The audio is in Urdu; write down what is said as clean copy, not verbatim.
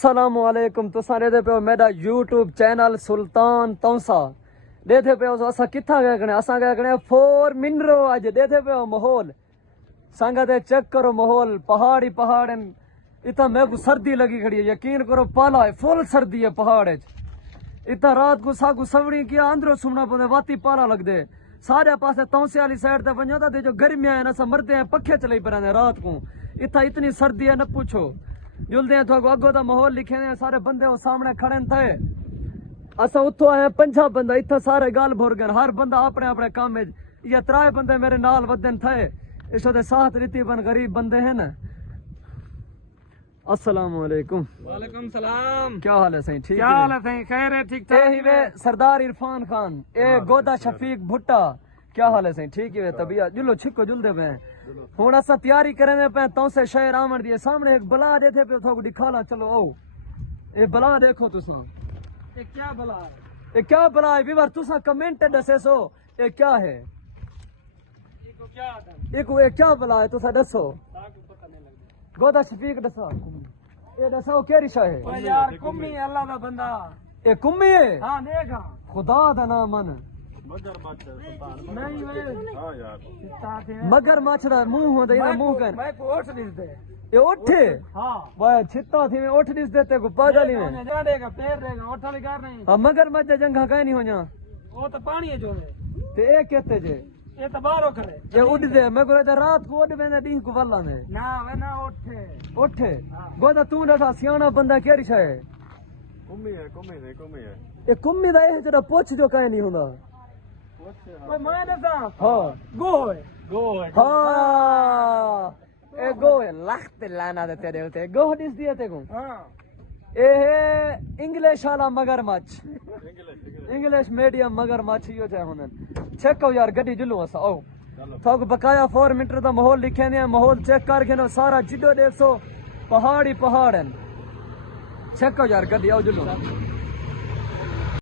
السلام علیکم تساں دے پے میرا یوٹیوب چینل سلطان تونسا دے پے اسا کتھا گئے کنے اساں گئے کنے 4 منرو اج دے پے ماحول سنگا تے چیک کرو ماحول پہاڑی پہاڑن اتنا میں کو سردی لگی کھڑی ہے یقین کرو پالا ہے فل سردی ہے پہاڑ اتنا رات کو سا کو سوڑی کیا اندروں سونا پوندے واتی پالا لگ دے سارے پاسے تونسے والی سائڈ تے ونجو تے جو گرمیاں ہیں اسا مرتے ہیں پکھے چلائی پرانے رات کو اتنی سردی ہے نہ پوچھو جلدے ہیں تو اگو دا ماحول لکھے ہیں سارے بندے وہ سامنے کھڑے تھے اسا اتو آئے 5 بندہ اتنا سارے گال بھر گئے ہر بندہ اپنے اپنے کام میں یہ 3 بندے میرے نال ودن تھے اس دے ساتھ ریتی بن غریب بندے ہیں نا السلام علیکم وعلیکم السلام کیا حال ہے سائیں ٹھیک کیا حال ہے سائیں خیر ہے ٹھیک ٹھاک اے سردار عرفان خان اے گودا شفیق بھٹا کیا حال ہے سائیں ٹھیک ہے طبیعت جلو چھکو جلدے پہ ہوں اسا تیاری کرنے پہ تو سے شہر آمن دی سامنے ایک بلا دے تھے پہ تھوڑا دکھالا چلو او اے بلا دیکھو تسی یہ کیا بلا ہے اے کیا بلا ہے بیوار تسا کمنٹ دسے سو اے کیا ہے یہ کو کیا آتا ہے اے کو اے کیا بلا ہے تسا دسو تاکہ پتہ نہیں لگتا گودا شفیق دسا اے دسو کیڑی شے ہے اوے یار کمی ہے اللہ دا بندہ اے کمی ہے ہاں دیکھا خدا دا نام من نہیں میں مگر مچھڑا منہ ہوندا اے منہ کر میں کو اوٹ دس دے اے اٹھے ہاں واہ چھتا تھی میں اٹھ دس دیتے کو پاگل ہی میں جا دے گا پیر دے گا اوٹھ والی کار نہیں ہاں مگر مچ جنگا کہیں نہیں ہونا وہ تو پانی ہے جو ہے تے اے کہتے جے یہ تو باہر کرے یہ اڑ دے میں کو رات کو اڑ ویندے دین کو ولا نے نہ وہ نہ اٹھے اٹھے گودا تو ڈٹا سیاںا بندہ کیڑی شے ہے کمی ہے اے کمی دا اے جڑا پوچھ جو کہیں نہیں ہوندا اوے میں دسا ہاں گو ہے ہاں اے گو لخت لانا دے تیرے تے گو دس دیے تے کو ہاں اے انگلش والا مگرمچھ انگلش میڈیم مگرمچھ یو چاہے ہونن چیک کرو یار گڈی جلو اسا او تھوک بقایا 4 میٹر دا ماحول لکھے نے ماحول چیک کر کے سارا جڈو 150 پہاڑی پہاڑن چیک کرو یار گڈی او جلو